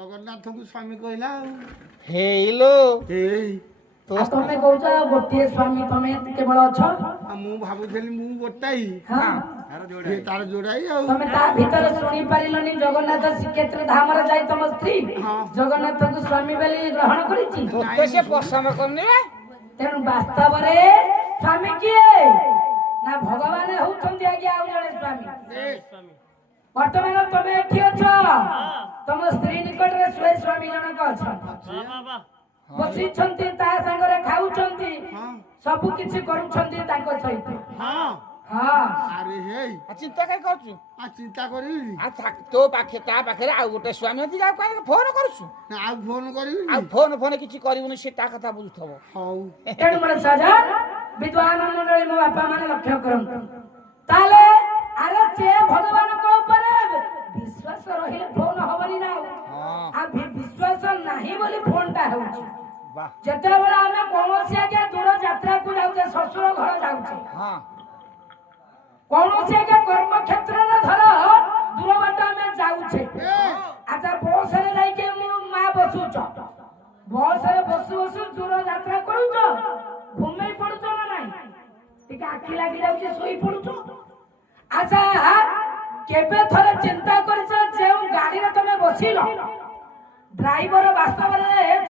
ଜଗନ୍ନାଥଙ୍କୁ ସ୍ୱାମୀ କହିଲା ହେଇଲୋ ଏଇ ତମେ କହୁଛ ଗୋଟିଏ ସ୍ୱାମୀ ତମେ କେବଳ ଅଛ। ମୁଁ ଭାବୁଥିଲି ମୁଁ ଗୋଟାଇ ହଁ ସିଏ ତାର ଯୋଡାଇ ଆଉ ତମେ ତା ଭିତରେ ଶୁଣି ପାରିଲନି ଜଗନ୍ନାଥ ଶ୍ରୀକ୍ଷେତ୍ର ଧାମରେ ଯାଇ ତମ ସ୍ତ୍ରୀ ଜଗନ୍ନାଥଙ୍କୁ ସ୍ୱାମୀ ବୋଲି ଗ୍ରହଣ କରିଛି। ତୋତେ ସେ ପସନ୍ଦ କରୁନି ରେ। ତେଣୁ ବାସ୍ତବରେ ସ୍ୱାମୀ କିଏ ନା ଭଗବାନ ହଉଛନ୍ତି ଆଜ୍ଞା ଆଉ ଜଣେ ସ୍ୱାମୀ। ବର୍ତ୍ତମାନ ତମେ ଏଠି ଅଛ ତମ ସ୍ତ୍ରୀ ନିକଟରେ ସେ ସ୍ୱାମୀ ଜଣକ ଅଛନ୍ତି ବସିଛନ୍ତି ତା ସାଙ୍ଗରେ ଖାଉଛନ୍ତି ସବୁ କିଛି କରୁଛନ୍ତି ତାଙ୍କ ସହିତ। ଆରେ ହେଇ ଚିନ୍ତା କାଇଁ କରୁଛୁ? ଚିନ୍ତା କରିବି ତୋ ପାଖେ ତା ପାଖରେ ଆଉ ଗୋଟେ ସ୍ୱାମୀ ଅଛି ଯାହା କାହିଁକି ଫୋନ କରୁଛୁ? ଆଉ ଫୋନ କରିବି ଆଉ ଫୋନ କିଛି କରିବୁନି ସେ ତା କଥା ବୁଝୁଥିବ। ହଉ ତେଣୁ ମୋର ସାଜା ବିଦ୍ୱାନ ମଣ୍ଡଳୀ ମୋ ବାପା ମାନେ ଲକ୍ଷ୍ୟ କରନ୍ତୁ ତାହେଲେ ଆରେ ସେ ଭଗବାନଙ୍କ ଉପରେ ବିଶ୍ୱାସ ରହିଲେ ଫୋନ ହବନି ନା ଆଉ ବିଶ୍ୱାସ ନାହିଁ ବୋଲି ଫୋନଟା ହଉଛି। ଯେତେବେଳେ ଆମେ କୌଣସି ଆଜ୍ଞା ଦୂର ଯାତ୍ରାକୁ ଯାଉଛେ ଶ୍ୱଶୁର ଘର ଯାଉଛେ କୌଣସି ଆଜ୍ଞା କର୍ମକ୍ଷେତ୍ରରେ ଧର ଦୂର ବାଟ ଆମେ ଯାଉଛେ ଆଚ୍ଛା ବସରେ ଯାଇକି ମୋ ମା ବସୁଛ ବସରେ ବସୁ ବସୁ ଦୂର ଯାତ୍ରା କରୁଛ ଘୁମେଇ ପଡୁଛ ନା ନାଇଁ ଟିକେ ଆଖି ଲାଗି ଯାଉଛି ଶୋଇ ପଡୁଛ। ଆଚ୍ଛା କେବେ ଥରେ ଚିନ୍ତା କରିଛ ଯେଉଁ ଗାଡିରେ ତମେ ବସିଲ ଡ୍ରାଇଭର ବାସ୍ତବରେ